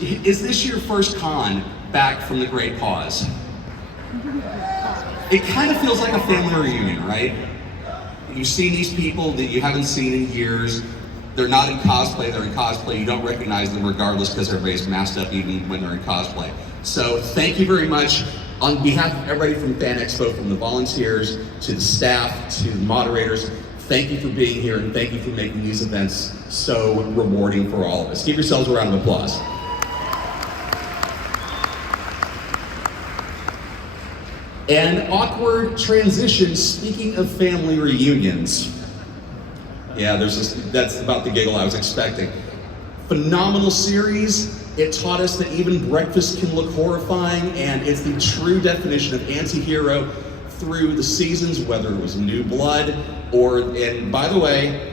Is this your first con back from the Great Pause? It kind of feels like a family reunion, right? You've seen these people that you haven't seen in years. They're not in cosplay, they're in cosplay. You don't recognize them regardless because everybody's masked up even when they're in cosplay. So thank you very much. On behalf of everybody from Fan Expo, from the volunteers to the staff to the moderators, thank you for being here and thank you for making these events so rewarding for all of us. Give yourselves a round of applause. An awkward transition, speaking of family reunions. Yeah, that's about the giggle I was expecting. Phenomenal series. It taught us that even breakfast can look horrifying, and it's the true definition of anti-hero through the seasons, whether it was New Blood or, and by the way,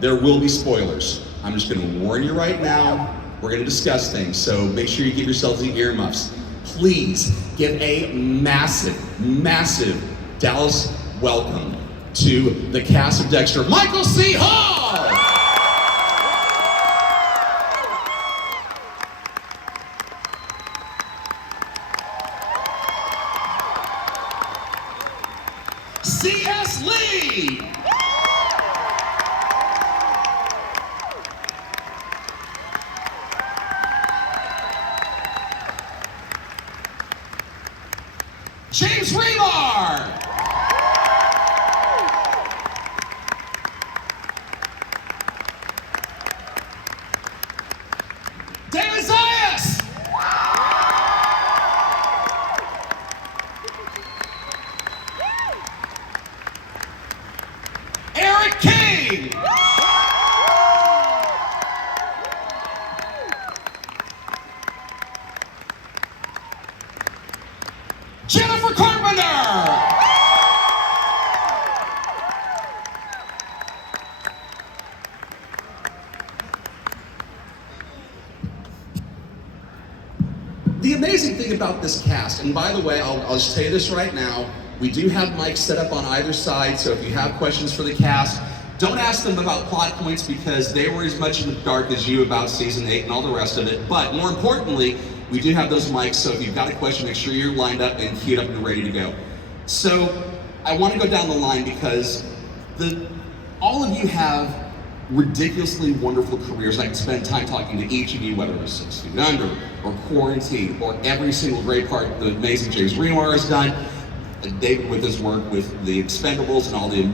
there will be spoilers. I'm just gonna warn you right now, we're gonna discuss things, so make sure you give yourselves the earmuffs. Please give a massive, massive Dallas welcome to the cast of Dexter, Michael C. Hall! C.S. Lee! James Remar! David Zayas! Eric King! Jennifer Carpenter! The amazing thing about this cast, and by the way, I'll just say this right now, we do have mics set up on either side, so if you have questions for the cast, don't ask them about plot points because they were as much in the dark as you about season 8 and all the rest of it, but more importantly, we do have those mics, so if you've got a question, make sure you're lined up and queued up and ready to go. So, I want to go down the line because all of you have ridiculously wonderful careers. I could spend time talking to each of you, whether it was 6 Feet Under, or Quarantine, or every single great part the amazing James Remar has done, and David with his work with the Expendables and all the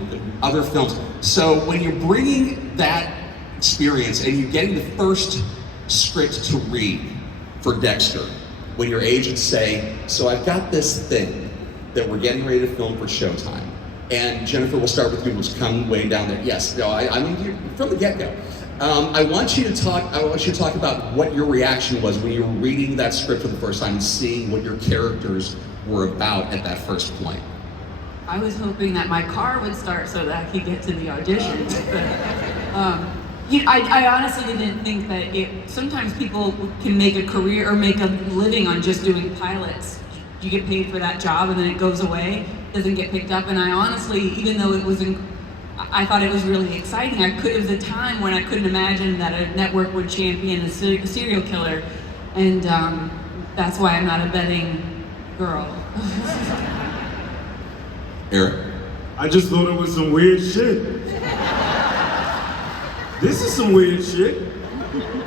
other films. So when you're bringing that experience and you're getting the first script to read for Dexter, when your agents say, so I've got this thing that we're getting ready to film for Showtime. And Jennifer, we'll start with you, we'll just come way down there. Yes, no, I mean, from the get-go. I want you to talk about what your reaction was when you were reading that script for the first time and seeing what your characters were about at that first point. I was hoping that my car would start so that I could get to the audition. But, I honestly didn't think that sometimes people can make a career or make a living on just doing pilots. You get paid for that job and then it goes away, doesn't get picked up. And I honestly, even though I thought it was really exciting, it was a time when I couldn't imagine that a network would champion a serial killer. And that's why I'm not a betting girl. Eric? I just thought it was some weird shit. This is some weird shit.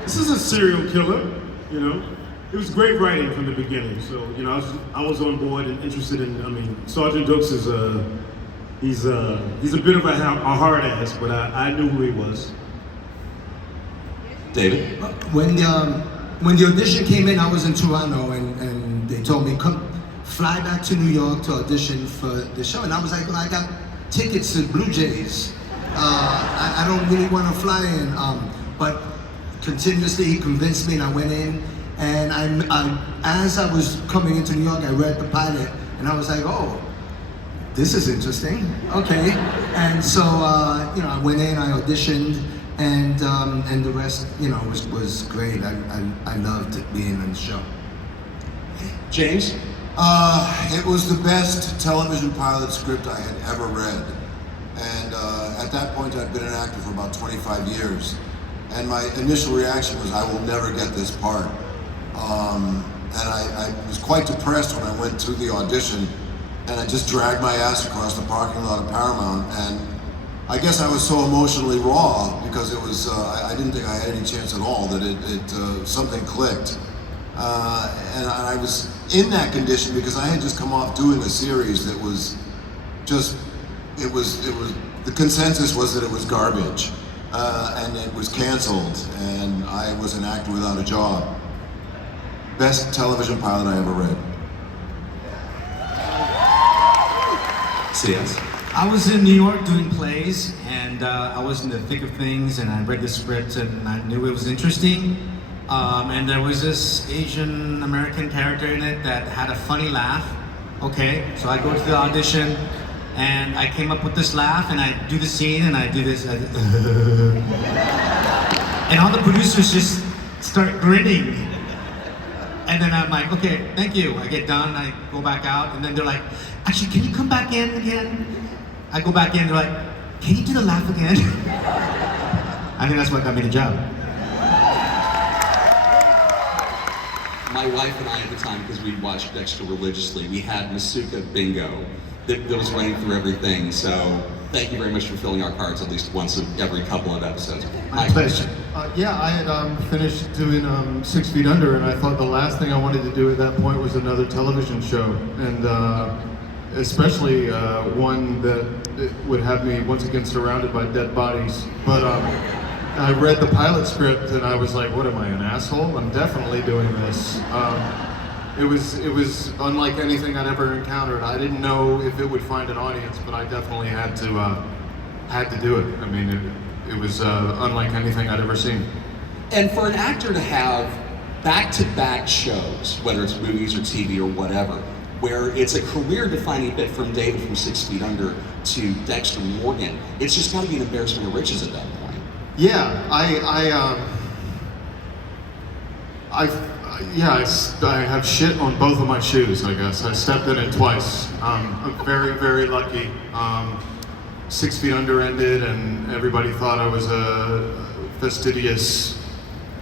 This is a serial killer, you know. It was great writing from the beginning, so you know I was on board and interested in. I mean, Sergeant Dukes is he's a bit of a hard ass, but I knew who he was. David? When the audition came in, I was in Toronto, and they told me come fly back to New York to audition for the show, and I was like, well, I got tickets to Blue Jays. I don't really want to fly in, but continuously he convinced me, and I went in. And as I was coming into New York, I read the pilot, and I was like, oh, this is interesting, okay. And so, I went in, I auditioned, and the rest, was great. I loved being on the show. James? It was the best television pilot script I had ever read. And at that point, I'd been an actor for about 25 years. And my initial reaction was, I will never get this part. And I was quite depressed when I went to the audition, and I just dragged my ass across the parking lot of Paramount. And I guess I was so emotionally raw because it was, I didn't think I had any chance at all, that something clicked. And I was in that condition because I had just come off doing a series that was just, the consensus was that it was garbage, and it was canceled, and I was an actor without a job. Best television pilot I ever read. CS. I was in New York doing plays, and I was in the thick of things, and I read the script, and I knew it was interesting. And there was this Asian American character in it that had a funny laugh. Okay, so I go to the audition, and I came up with this laugh, and I do the scene, and I do this, and all the producers just start grinning. And then I'm like, okay, thank you. I get done, I go back out, and then they're like, actually, can you come back in again? I go back in, they're like, can you do the laugh again? I think that's what got me the job. My wife and I at the time, because we watched Dexter religiously, we had Masuka Bingo that was running through everything. So thank you very much for filling our cards at least once every couple of episodes. My pleasure. Yeah, I had finished doing 6 Feet Under, and I thought the last thing I wanted to do at that point was another television show, and especially one that would have me once again surrounded by dead bodies. But I read the pilot script, and I was like, what am I, an asshole? I'm definitely doing this. It was unlike anything I'd ever encountered. I didn't know if it would find an audience, but I definitely had to do it. I mean, it was unlike anything I'd ever seen. And for an actor to have back-to-back shows, whether it's movies or TV or whatever, where it's a career-defining bit from David from 6 Feet Under to Dexter Morgan, it's just got to be an embarrassment of riches at that point. Yeah, I have shit on both of my shoes, I guess. I stepped in it twice. I'm very, very lucky. 6 Feet Under ended, and everybody thought I was a fastidious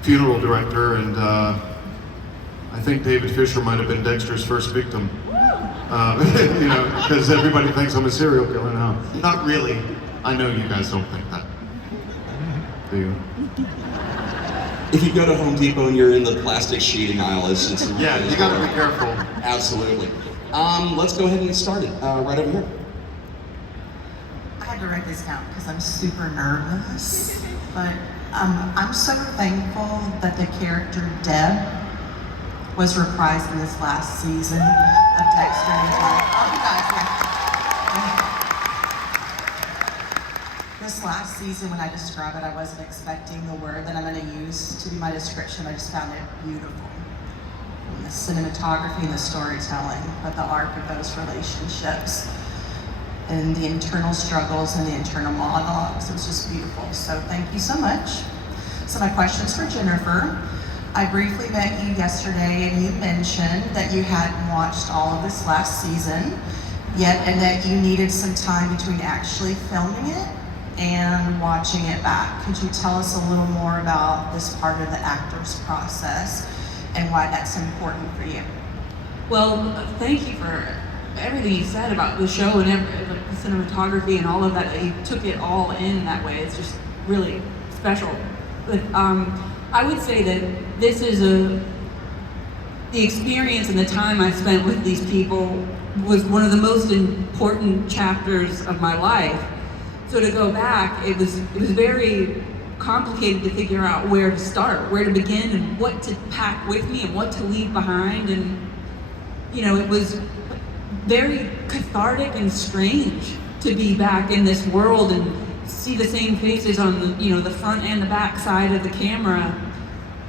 funeral director, and I think David Fisher might have been Dexter's first victim. You know, because everybody thinks I'm a serial killer now. Not really. I know you guys don't think that. Do you? If you go to Home Depot and you're in the plastic sheeting aisle, it's Yeah, you gotta be careful. Absolutely. Let's go ahead and get started. Right over here. I had to write this down because I'm super nervous, but I'm so thankful that the character Deb was reprised in this last season of Dexter. Oh, you guys, yeah. This last season, when I describe it, I wasn't expecting the word that I'm going to use to be my description. I just found it beautiful. And the cinematography and the storytelling, but the arc of those relationships and the internal struggles and the internal monologues. It was just beautiful. So thank you so much. So my question's for Jennifer. I briefly met you yesterday, and you mentioned that you hadn't watched all of this last season yet, and that you needed some time between actually filming it and watching it back. Could you tell us a little more about this part of the actor's process and why that's important for you? Well, thank you for everything you said about the show and the cinematography and all of that. You took it all in that way. It's just really special. But I would say that this is the experience and the time I spent with these people was one of the most important chapters of my life. So to go back, it was very complicated to figure out where to start, where to begin, and what to pack with me and what to leave behind. And you know, it was very cathartic and strange to be back in this world and see the same faces on the, you know, the front and the back side of the camera.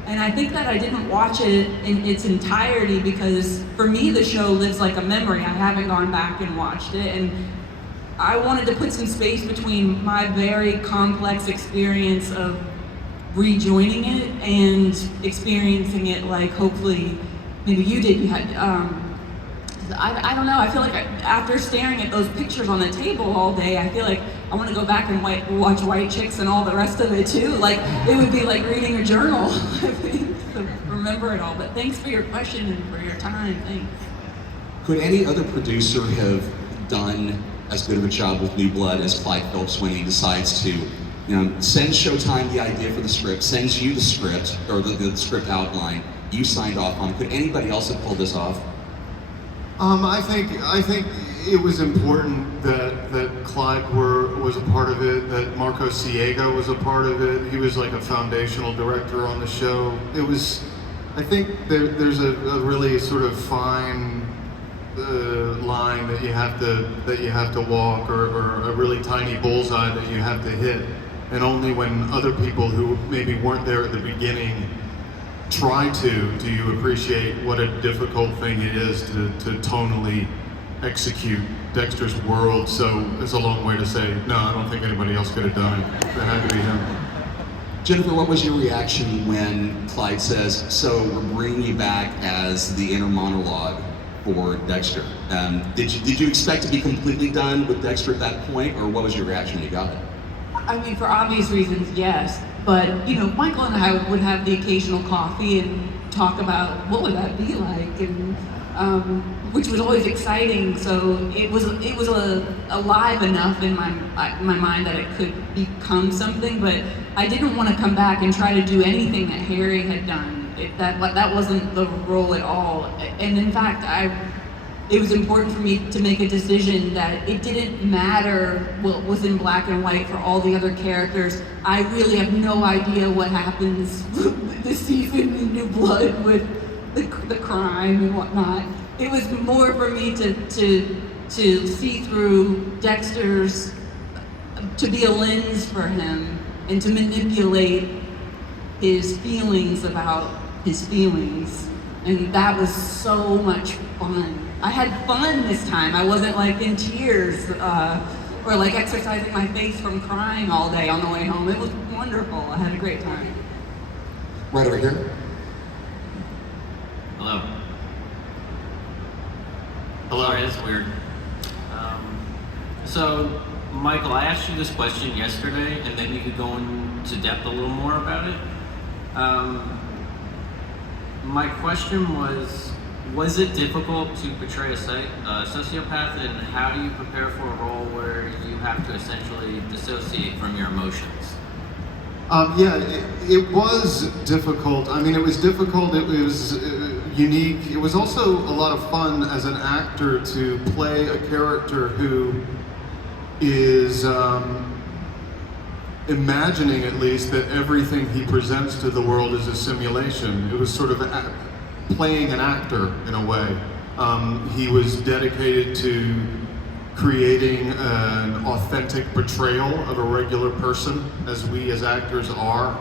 And I think that I didn't watch it in its entirety because for me the show lives like a memory. I haven't gone back and watched it, and I wanted to put some space between my very complex experience of rejoining it and experiencing it like hopefully maybe you did. You had I don't know, I feel like after staring at those pictures on the table all day, I feel like I want to go back and watch White Chicks and all the rest of it too. Like, it would be like reading a journal, I think, for remember it all. But thanks for your question and for your time. Thanks. Could any other producer have done as good of a job with New Blood as Clyde Phillips when he decides to, send Showtime the idea for the script, sends you the script, or the script outline, you signed off on it. Could anybody else have pulled this off? I think it was important that Clyde was a part of it, that Marco Ciego was a part of it. He was like a foundational director on the show. I think there's a really sort of fine line that you have to walk, or a really tiny bullseye that you have to hit. And only when other people who maybe weren't there at the beginning try to, do you appreciate what a difficult thing it is to tonally execute Dexter's world. So it's a long way to say, no, I don't think anybody else could have done it. It had to be him. Jennifer, what was your reaction when Clyde says, so we're bringing you back as the inner monologue for Dexter? Did you expect to be completely done with Dexter at that point, or what was your reaction when you got it? I mean, for obvious reasons, yes. But, Michael and I would have the occasional coffee and talk about what would that be like, and which was always exciting. So it was alive enough in my mind that it could become something. But I didn't want to come back and try to do anything that Harry had done. That wasn't the role at all. And in fact, it was important for me to make a decision that it didn't matter what was in black and white for all the other characters. I really have no idea what happens this season in New Blood with the crime and whatnot. It was more for me to see through Dexter's, to be a lens for him and to manipulate his feelings about his feelings. And that was so much fun. I had fun this time. I wasn't like in tears or like exercising my face from crying all day on the way home. It was wonderful. I had a great time. Right over here. Hello. Sorry, that's weird. So, Michael, I asked you this question yesterday, and then you could go into depth a little more about it. My question was it difficult to portray a sociopath, and how do you prepare for a role where you have to essentially dissociate from your emotions? It was difficult. I mean, it was difficult, it was unique. It was also a lot of fun as an actor to play a character who is imagining, at least, that everything he presents to the world is a simulation. It was sort of playing an actor in a way. He was dedicated to creating an authentic portrayal of a regular person, as we as actors are.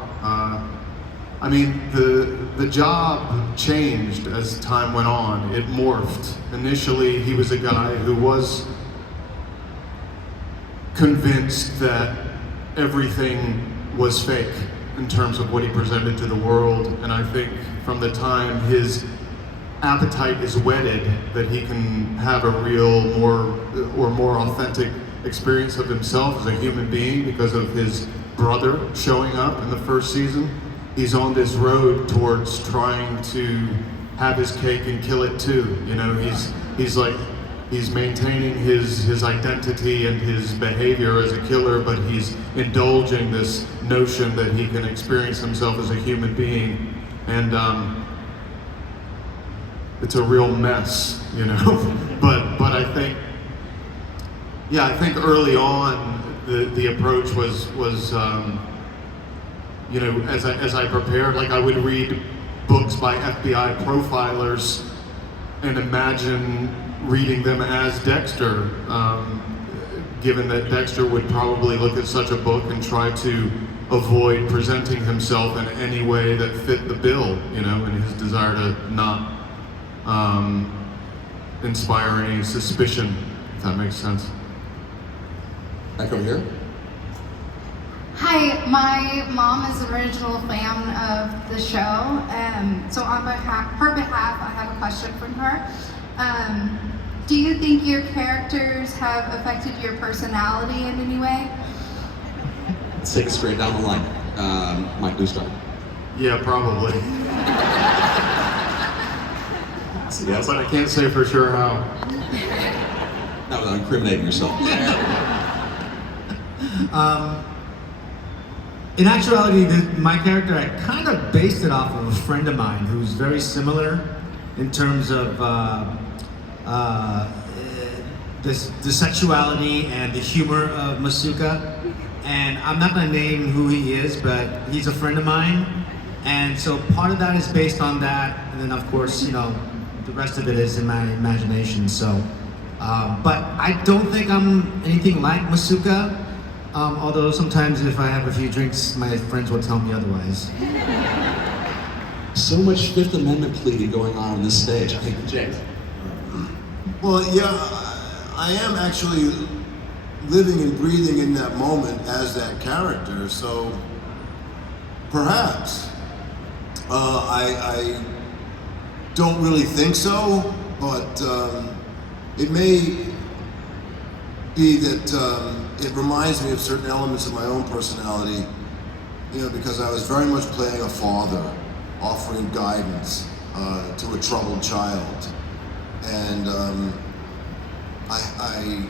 I mean, the job changed as time went on. It morphed. Initially, he was a guy who was convinced that everything was fake in terms of what he presented to the world. And I think from the time his appetite is whetted, that he can have a real, more authentic experience of himself as a human being because of his brother showing up in the first season. He's on this road towards trying to have his cake and kill it too. He's maintaining his identity and his behavior as a killer, but he's indulging this notion that he can experience himself as a human being. And it's a real mess, but I think early on the approach was as I prepared, like I would read books by FBI profilers and imagine reading them as Dexter, given that Dexter would probably look at such a book and try to avoid presenting himself in any way that fit the bill, and his desire to not inspire any suspicion, if that makes sense. Back over here. Hi, my mom is an original fan of the show, so on her behalf, I have a question from her. Do you think your characters have affected your personality in any way? Let's take it straight down the line. Mike Bluestar. Yeah, probably. cast. Yes, But I can't say for sure how. not without incriminating yourself. In actuality, my character, I kind of based it off of a friend of mine who's very similar in terms of the sexuality and the humor of Masuka. And I'm not gonna name who he is, but he's a friend of mine. And so part of that is based on that. And then of course, you know, the rest of it is in my imagination. So, but I don't think I'm anything like Masuka. Although sometimes if I have a few drinks, my friends will tell me otherwise. So much Fifth Amendment pleading going on this stage. I think, James. Well, yeah, I am actually living and breathing in that moment as that character, so perhaps. I don't really think so, but it may be that it reminds me of certain elements of my own personality, you know, because I was very much playing a father, offering guidance to a troubled child. And I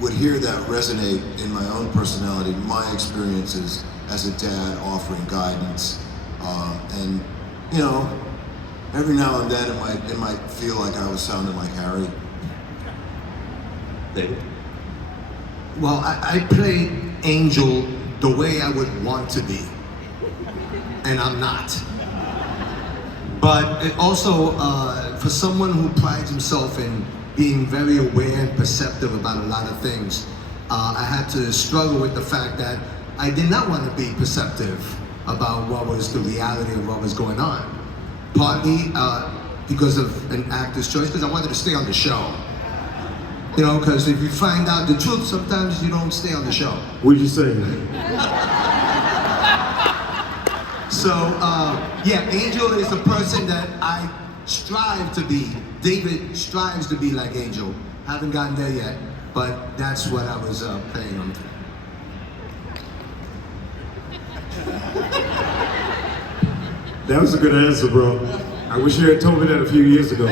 would hear that resonate in my own personality, my experiences as a dad offering guidance. And, you know, every now and then it might feel like I was sounding like Harry. David? Well, I played Angel the way I would want to be, and I'm not. But it also, for someone who prides himself in being very aware and perceptive about a lot of things, I had to struggle with the fact that I did not want to be perceptive about what was the reality of what was going on. Partly because of an actor's choice, because I wanted to stay on the show. You know, because if you find out the truth, sometimes you don't stay on the show. What'd you say? So, yeah, Angel is a person that I strive to be. David strives to be like Angel. Haven't gotten there yet, but that's what I was playing him. That was a good answer, bro. I wish you had told me that a few years ago.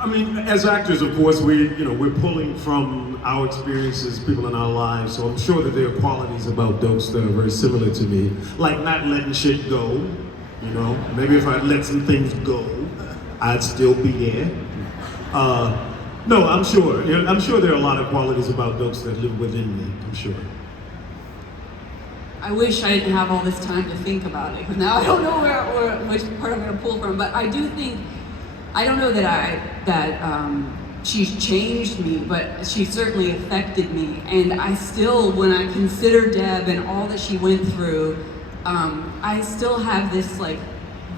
I mean, as actors, of course, we're pulling from our experiences, people in our lives, so I'm sure that there are qualities about Dokes that are very similar to me. Like not letting shit go, you know? Maybe if I'd let some things go, I'd still be there. No, I'm sure. I'm sure there are a lot of qualities about Dokes that live within me, I'm sure. I wish I didn't have all this time to think about it, because now I don't know which part I'm going to pull from. But I do think, I don't know that she's changed me, but she certainly affected me. And I still, when I consider Deb and all that she went through, I still have this like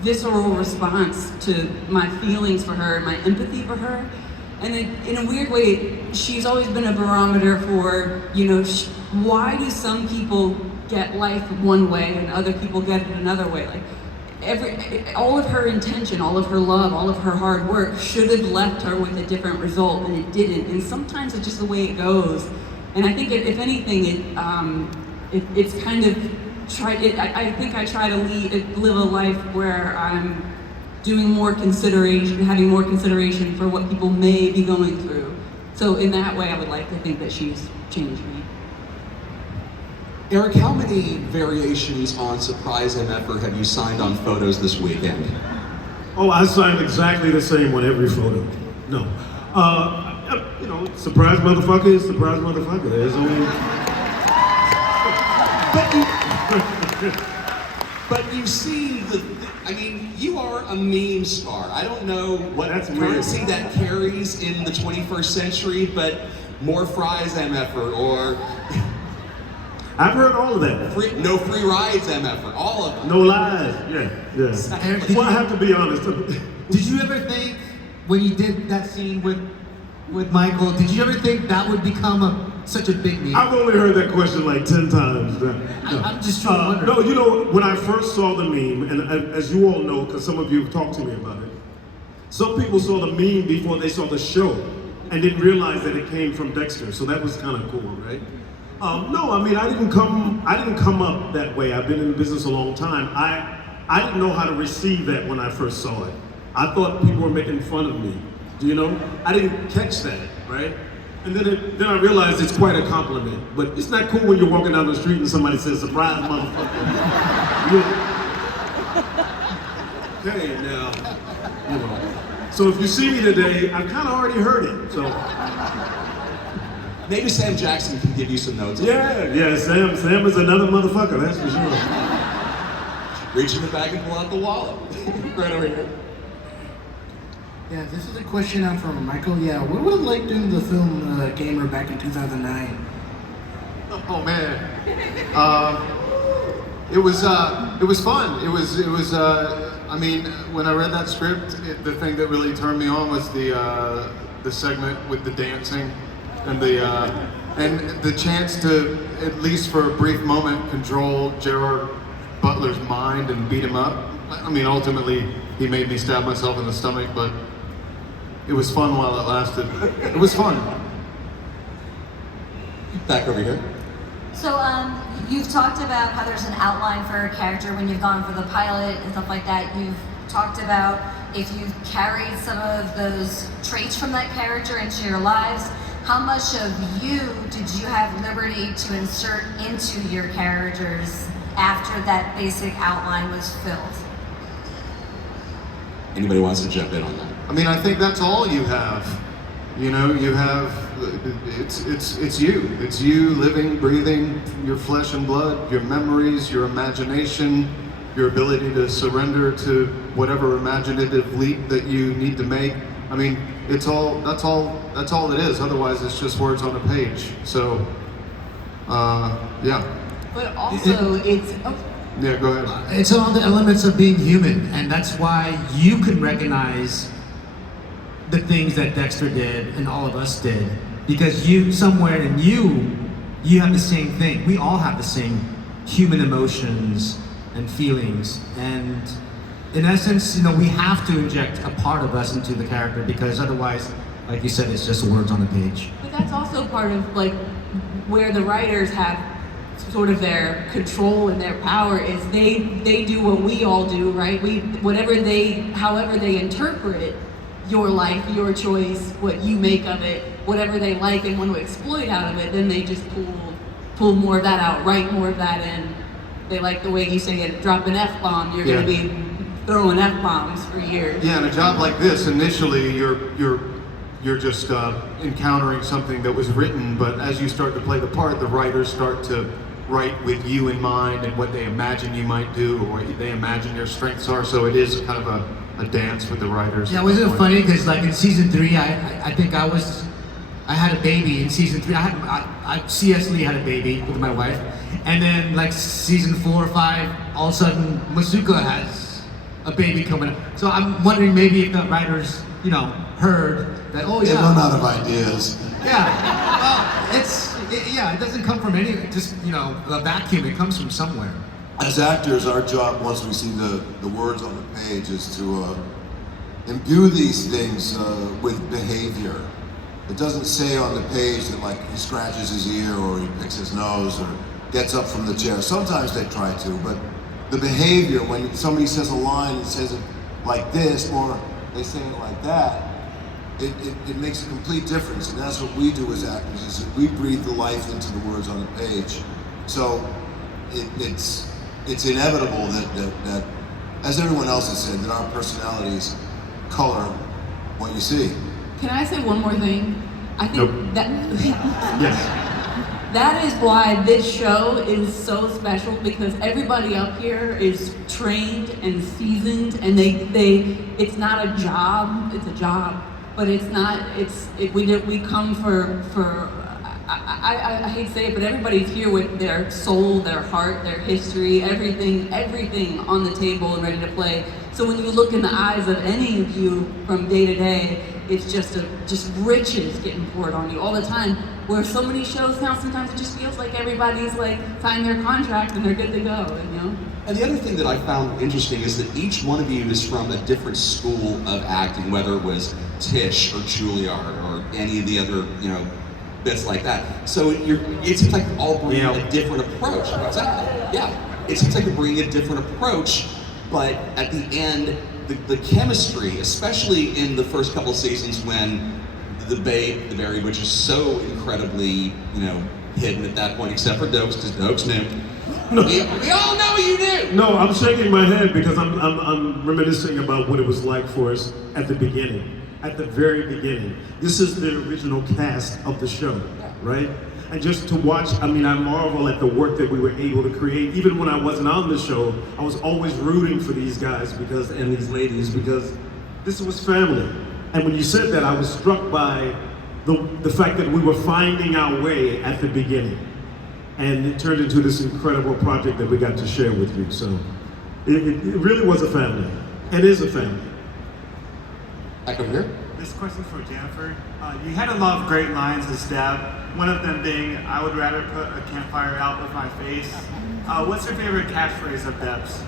visceral response to my feelings for her and my empathy for her. And in a weird way, she's always been a barometer for, why do some people get life one way and other people get it another way? Like all of her intention, all of her love, all of her hard work should have left her with a different result, and it didn't. And sometimes it's just the way it goes. And I think if anything, it's kind of I think I try to live a life where I'm doing more consideration, having more consideration for what people may be going through. So in that way, I would like to think that she's changed me. Eric, how many variations on Surprise MFer have you signed on photos this weekend? Oh, I signed exactly the same on every photo. No. Surprise motherfucker is surprise motherfucker. There's only... But you've seen you are a meme star. I don't know what currency that carries in the 21st century, but more fries MFer, or... I've heard all of that. No free rides MFer, all of them. No lies, yeah. Well, I have to be honest. Did you ever think, when you did that scene with Michael, did you ever think that would become such a big meme? I've only heard that question like 10 times. No. I'm just trying to wonder. No, when I first saw the meme, and as you all know, because some of you have talked to me about it, some people saw the meme before they saw the show and didn't realize that it came from Dexter, so that was kind of cool, right? No, I didn't come up that way. I've been in business a long time. I didn't know how to receive that when I first saw it. I thought people were making fun of me. Do you know? I didn't catch that, right? And then I realized it's quite a compliment. But it's not cool when you're walking down the street and somebody says, "Surprise, motherfucker." Okay, now, you know. So if you see me today, I've kind of already heard it. So Maybe Sam Jackson can give you some notes. yeah, Sam is another motherfucker, that's for sure. Reach in the bag and pull out the wallet. Right over here. Yeah, this is a question out from Michael. Yeah, what was it like doing the film Gamer back in 2009? Oh man, it was fun. It was. I mean, when I read that script, the thing that really turned me on was the segment with the dancing and the chance to, at least for a brief moment, control Gerard Butler's mind and beat him up. I mean, ultimately, he made me stab myself in the stomach, but it was fun while it lasted. It was fun. Back over here. So, you've talked about how there's an outline for a character when you've gone for the pilot and stuff like that. You've talked about if you've carried some of those traits from that character into your lives. How much of you did you have liberty to insert into your characters after that basic outline was filled? Anybody wants to jump in on that? I mean, I think that's all you have. You know, you have, it's you. It's you living, breathing, your flesh and blood, your memories, your imagination, your ability to surrender to whatever imaginative leap that you need to make. I mean, that's all it is. Otherwise, it's just words on a page. So, yeah. But also, it's Yeah, go ahead. It's all the elements of being human, and that's why you can recognize the things that Dexter did and all of us did, because you somewhere in you have the same thing. We all have the same human emotions and feelings, and in essence, you know, we have to inject a part of us into the character, because otherwise, like you said, it's just words on the page. But that's also part of like where the writers have sort of their control and their power is they do what we all do, right? However they interpret your life, your choice, what you make of it, whatever they like and want to exploit out of it, then they just pull more of that out, write more of that in. They like the way you say it, drop an F-bomb, you're gonna be throwing F-bombs for years. Yeah, in a job like this, initially you're just encountering something that was written, but as you start to play the part, the writers start to write with you in mind and what they imagine you might do, or what they imagine your strengths are. So it is kind of a dance with the writers. Yeah, wasn't it funny? Because like in season 3, I think I had a baby in season 3. C.S. Lee had a baby with my wife, and then like season 4 or 5, all of a sudden Masuka has a baby coming up. So I'm wondering maybe if the writers, you know, heard that. Oh They yeah. run out of ideas. Yeah. Well, it doesn't come from any just a vacuum. It comes from somewhere. As actors, our job, once we see the words on the page, is to imbue these things with behavior. It doesn't say on the page that like he scratches his ear or he picks his nose or gets up from the chair. Sometimes they try to, but the behavior, when somebody says a line and says it like this or they say it like that, it makes a complete difference. And that's what we do as actors, is that we breathe the life into the words on the page. So it's inevitable that, as everyone else has said, that our personalities color what you see. Can I say one more thing? I think Nope. that Yes. that is why this show is so special, because everybody up here is trained and seasoned, and it's not a job, it's a job, but we come for I hate to say it, but everybody's here with their soul, their heart, their history, everything on the table and ready to play. So when you look in the eyes of any of you from day to day, it's just riches getting poured on you all the time. Where so many shows now, sometimes it just feels like everybody's like signed their contract and they're good to go, you know? And the other thing that I found interesting is that each one of you is from a different school of acting, whether it was Tish or Juilliard or any of the other, bits like that. So it seems like all bring a different approach. Exactly. Yeah. It seems like you're bringing a different approach, but at the end, the chemistry, especially in the first couple of seasons when the Barry, which is so incredibly, hidden at that point, except for Dokes, because Dokes knew. No. We all know you knew. No, I'm shaking my head because I'm reminiscing about what it was like for us at the beginning, at the very beginning. This is the original cast of the show, right? And just to watch, I marvel at the work that we were able to create. Even when I wasn't on the show, I was always rooting for these guys and these ladies because this was family. And when you said that, I was struck by the fact that we were finding our way at the beginning. And it turned into this incredible project that we got to share with you. So it really was a family. It is a family. Back over here. This question's for Jennifer. You had a lot of great lines as Deb. One of them being, "I would rather put a campfire out with my face." What's your favorite catchphrase of Deb's?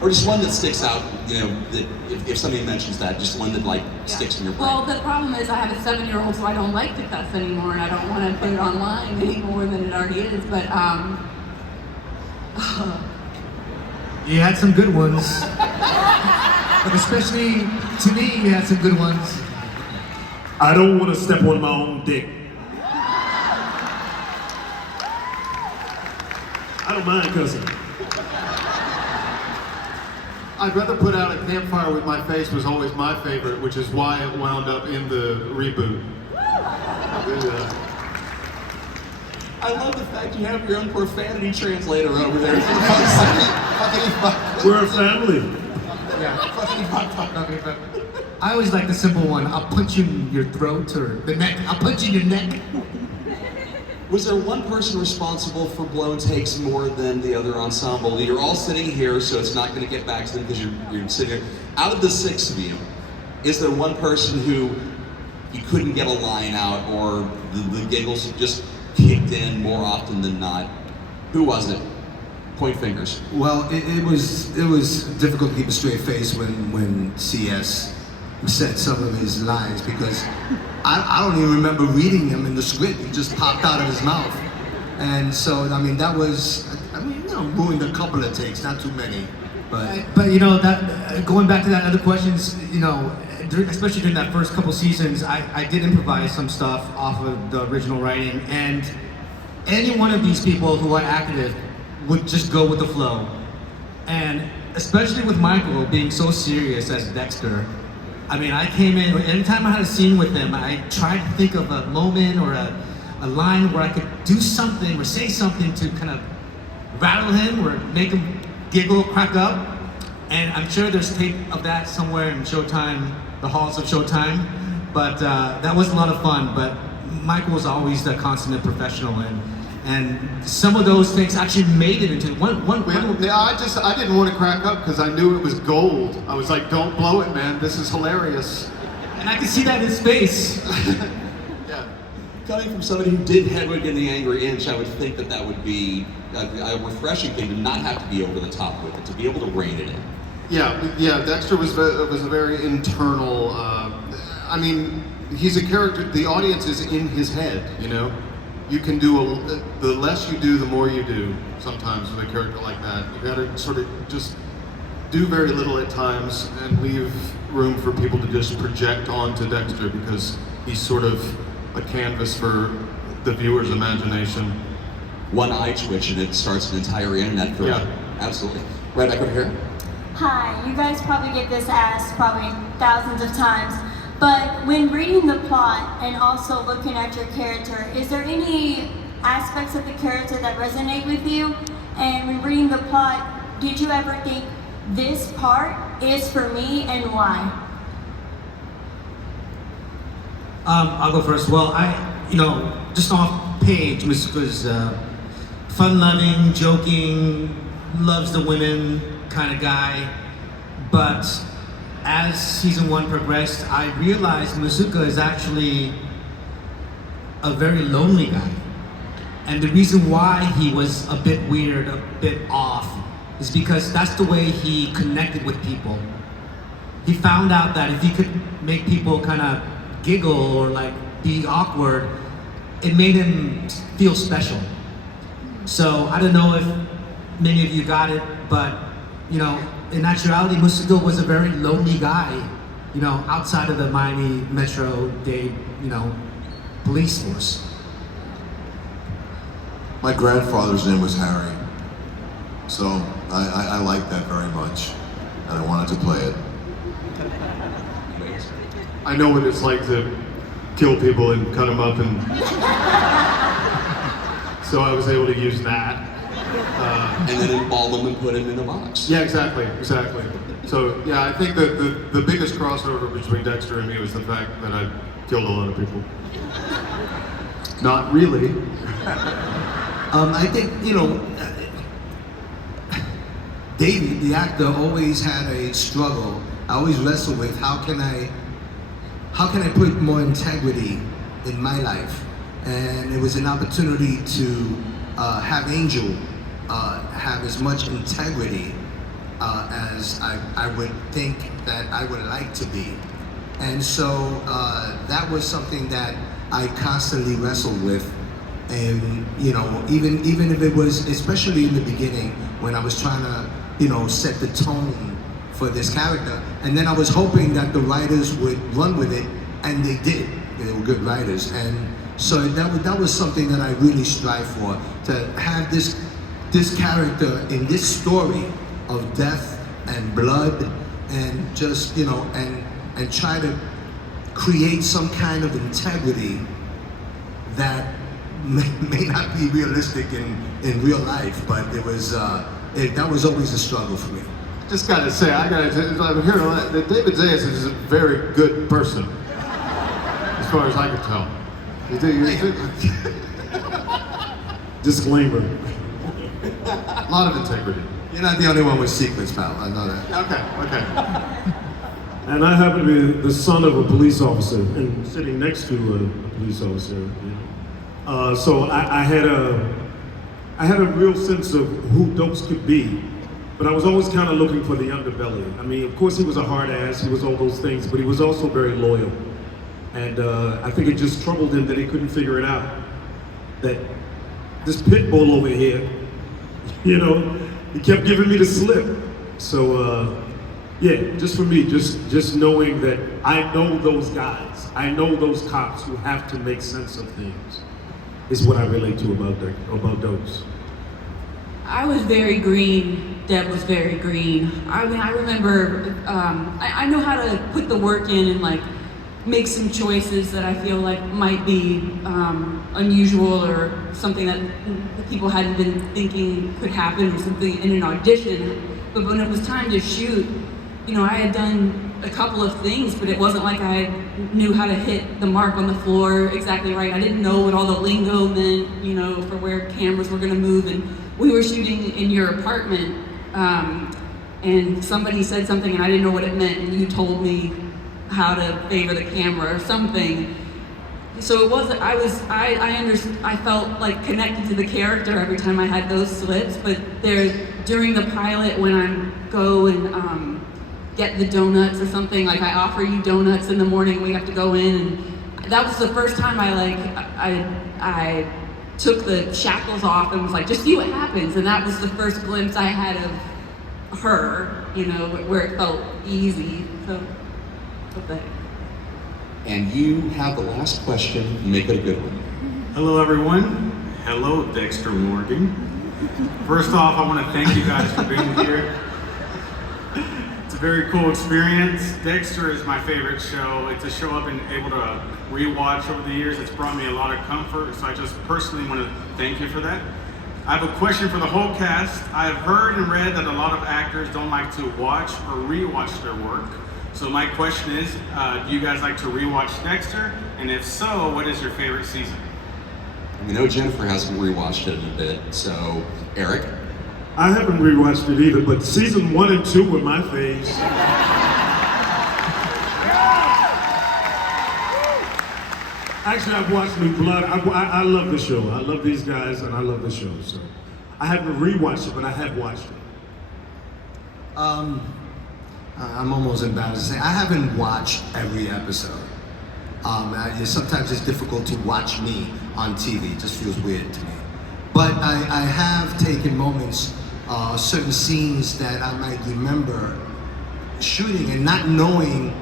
Or just one that sticks out, that if somebody mentions that, just one that sticks in your brain. Well, the problem is I have a 7-year-old, so I don't like to cuss anymore, and I don't want to put it online any more than it already is. But You had some good ones. Especially to me, you had some good ones. I don't want to step on my own dick. I don't mind cussing. I'd rather put out a campfire with my face was always my favorite, which is why it wound up in the reboot. I love the fact you have your own profanity translator over there. We're a family. I always like the simple one. I'll punch you in your throat or the neck. I'll punch you in your neck. Was there one person responsible for blown takes more than the other ensemble? You're all sitting here, so it's not going to get back to them because you're sitting here. Out of the 6 of you, is there one person who you couldn't get a line out, or the giggles just kicked in more often than not? Who was it? Point fingers. Well, it was difficult to keep a straight face when CS said some of his lines because I don't even remember reading them in the script. He just popped out of his mouth, and so that was ruined a couple of takes, not too many, but that going back to that other questions, especially during that first couple seasons, I did improvise some stuff off of the original writing, and any one of these people who are active would just go with the flow. And especially with Michael being so serious as Dexter, I came in, anytime I had a scene with him, I tried to think of a moment or a line where I could do something or say something to kind of rattle him or make him giggle, crack up. And I'm sure there's tape of that somewhere in Showtime, the halls of Showtime. But that was a lot of fun. But Michael was always the consummate professional, and some of those things actually made it into one. I didn't want to crack up because I knew it was gold. I was like, don't blow it, man. This is hilarious. And I could see that in his face. Yeah. Coming from somebody who did Hedwig and the Angry Inch, I would think that would be a refreshing thing to not have to be over the top with it, to be able to rein it in. Yeah. Dexter was a very internal. He's a character. The audience is in his head. You can do the less you do, the more you do. Sometimes with a character like that, you got to sort of just do very little at times and leave room for people to just project onto Dexter because he's sort of a canvas for the viewer's imagination. One eye twitch and it starts an entire internet for Absolutely. Right back over here. Hi, you guys probably get this asked probably thousands of times, but when reading the plot and also looking at your character, is there any aspects of the character that resonate with you? And when reading the plot, did you ever think this part is for me and why? I'll go first. Well, just off page, Misuka's fun-loving, joking, loves the women kind of guy. But as season 1 progressed, I realized Masuka is actually a very lonely guy. And the reason why he was a bit weird, a bit off, is because that's the way he connected with people. He found out that if he could make people kind of giggle or be awkward, it made him feel special. So I don't know if many of you got it, but you know, in actuality, Musido was a very lonely guy, you know, outside of the Miami Metro-Dade, you know, police force. My grandfather's name was Harry, so I liked that very much, and I wanted to play it. I know what it's like to kill people and cut them up, and so I was able to use that. And then embalm them and put them in a box. Yeah, exactly. So yeah, I think that the biggest crossover between Dexter and me was the fact that I killed a lot of people. Not really. I think, you know, David, the actor, always had a struggle. I always wrestle with how can I put more integrity in my life? And it was an opportunity to have Angel have as much integrity as I would think that I would like to be. And so that was something that I constantly wrestled with. And you know, even if it was, especially in the beginning when I was trying to, you know, set the tone for this character, and then I was hoping that the writers would run with it, and they did. They were good writers, and so that was something that I really strive for, to have this character in this story of death and blood, and just, you know, and try to create some kind of integrity that may not be realistic in real life, but it was that was always a struggle for me. Just gotta say, I'm hearing that David Zayas is a very good person, as far as I can tell. Disclaimer. A lot of integrity. You're not the only one with secrets, pal. I know that. Okay. And I happen to be the son of a police officer and sitting next to a police officer. You know? So I had a real sense of who Dokes could be, but I was always kind of looking for the underbelly. I mean, of course he was a hard ass, he was all those things, but he was also very loyal. And I think it just troubled him that he couldn't figure it out. That this pit bull over here, you know, he kept giving me the slip. So yeah, just for me, just knowing that I know those guys, I know those cops who have to make sense of things, is what I relate to about Dokes. I was very green. Deb was very green. I mean, I remember, I know how to put the work in and like make some choices that I feel like might be unusual or something that people hadn't been thinking could happen or something in an audition. But when it was time to shoot, you know, I had done a couple of things, but it wasn't like I knew how to hit the mark on the floor exactly right. I didn't know what all the lingo meant, you know, for where cameras were gonna move. And we were shooting in your apartment, and somebody said something and I didn't know what it meant, and you told me how to favor the camera or something. So it wasn't, I felt like connected to the character every time I had those slips, but during the pilot when I go and get the donuts or something, like I offer you donuts in the morning, we have to go in, and that was the first time I took the shackles off and was like, just see what happens, and that was the first glimpse I had of her, you know, where it felt easy, so what the heck. And you have the last question, make it a good one. Hello everyone. Hello Dexter Morgan. First off, I want to thank you guys for being here. It's a very cool experience. Dexter is my favorite show. It's a show I've been able to rewatch over the years. It's brought me a lot of comfort, so I just personally want to thank you for that. I have a question for the whole cast. I have heard and read that a lot of actors don't like to watch or rewatch their work. So my question is, do you guys like to rewatch Dexter? And if so, what is your favorite season? We know Jennifer hasn't rewatched it in a bit, so Eric? I haven't rewatched it either, but season 1 and 2 were my faves. Actually, I've watched New Blood. I love the show. I love these guys, and I love the show. So I haven't rewatched it, but I have watched it. I'm almost embarrassed to say I haven't watched every episode. Sometimes it's difficult to watch me on TV. It just feels weird to me. But I have taken moments certain scenes that I might remember shooting and not knowing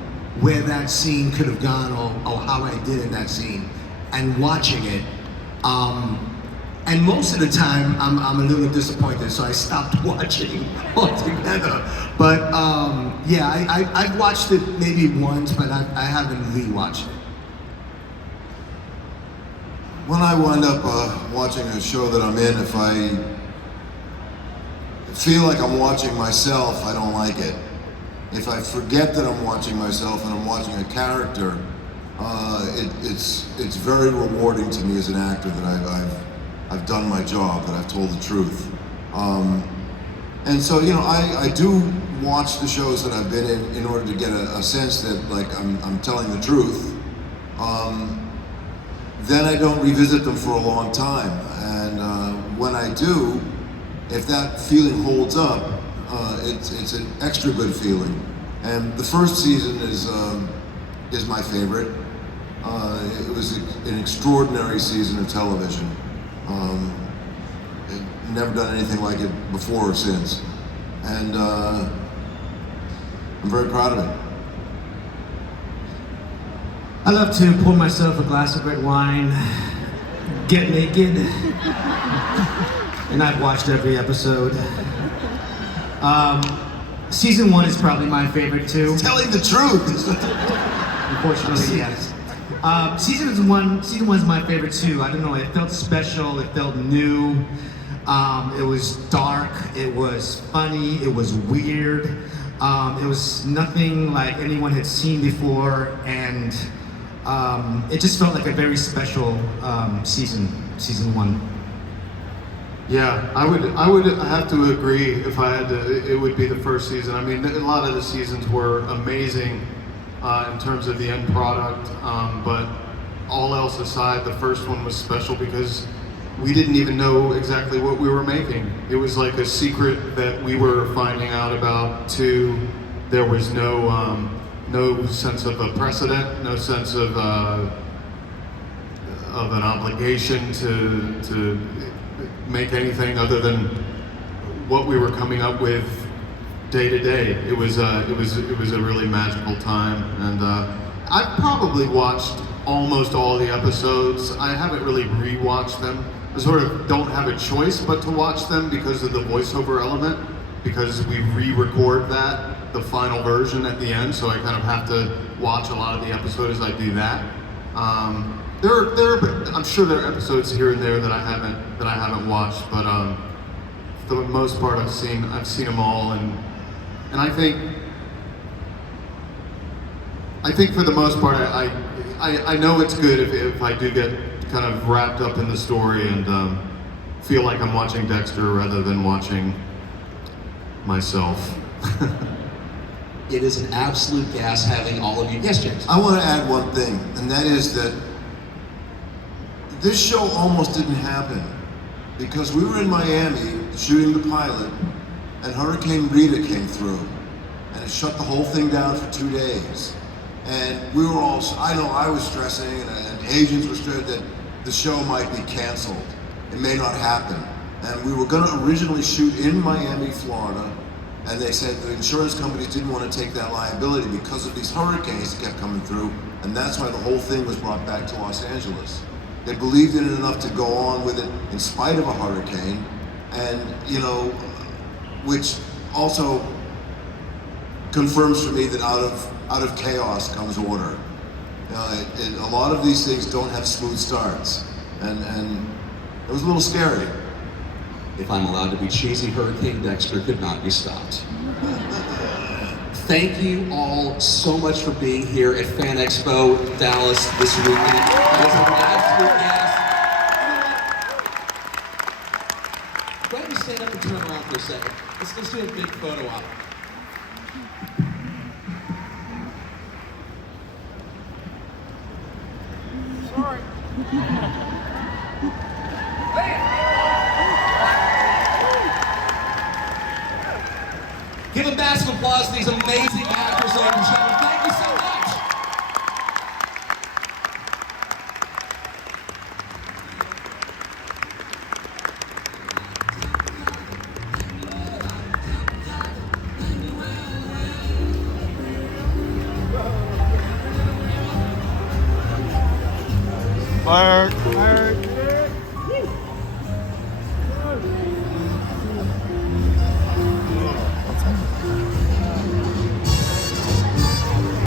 where that scene could have gone or how I did in that scene, and watching it. And most of the time, I'm a little disappointed, so I stopped watching altogether. But yeah, I've watched it maybe once, but I haven't rewatched it. When I wind up watching a show that I'm in, if I feel like I'm watching myself, I don't like it. If I forget that I'm watching myself and I'm watching a character, it's very rewarding to me as an actor that I've done my job, that I've told the truth. And so, you know, I do watch the shows that I've been in order to get a sense that, like, I'm telling the truth. Then I don't revisit them for a long time. And when I do, if that feeling holds up, it's an extra good feeling. And the first season is my favorite. It was an extraordinary season of television. Never done anything like it before or since. And I'm very proud of it. I love to pour myself a glass of red wine, get naked, and I've watched every episode. Season 1 is probably my favorite too. Telling the truth. Unfortunately, yes. Season one is my favorite too. I don't know, it felt special, it felt new. It was dark, it was funny, it was weird. It was nothing like anyone had seen before, and it just felt like a very special season 1. Yeah, I would have to agree. If I had to, it would be the first season. I mean, a lot of the seasons were amazing in terms of the end product, but all else aside, the first one was special because we didn't even know exactly what we were making. It was like a secret that we were finding out about too. There was no sense of a precedent, no sense of an obligation to make anything other than what we were coming up with day to day. It was a really magical time, and I've probably watched almost all the episodes. I haven't really rewatched them. I sort of don't have a choice but to watch them because of the voiceover element, because we re-record the final version at the end, so I kind of have to watch a lot of the episodes as I do that. I'm sure there are episodes here and there that I haven't watched, but for the most part I've seen them all, and I think for the most part I know it's good if I do get kind of wrapped up in the story and feel like I'm watching Dexter rather than watching myself. It is an absolute gas having all of you. Yes, James. I want to add one thing, and that is that this show almost didn't happen because we were in Miami shooting the pilot, and Hurricane Rita came through, and it shut the whole thing down for 2 days. And we were all, I know I was stressing, and agents were stressed that the show might be canceled. It may not happen. And we were going to originally shoot in Miami, Florida, and they said the insurance companies didn't want to take that liability because of these hurricanes that kept coming through, and that's why the whole thing was brought back to Los Angeles. They believed in it enough to go on with it in spite of a hurricane, and which also confirms for me that out of chaos comes order. A lot of these things don't have smooth starts, and it was a little scary. If I'm allowed to be cheesy, Hurricane Dexter could not be stopped. Thank you all so much for being here at Fan Expo Dallas this weekend. It was an absolute gas. Go ahead and stand up and turn around for a second. Let's do a big photo op. Sorry. Give a massive applause to these amazing actors, ladies and gentlemen. Thank you so much. Fired.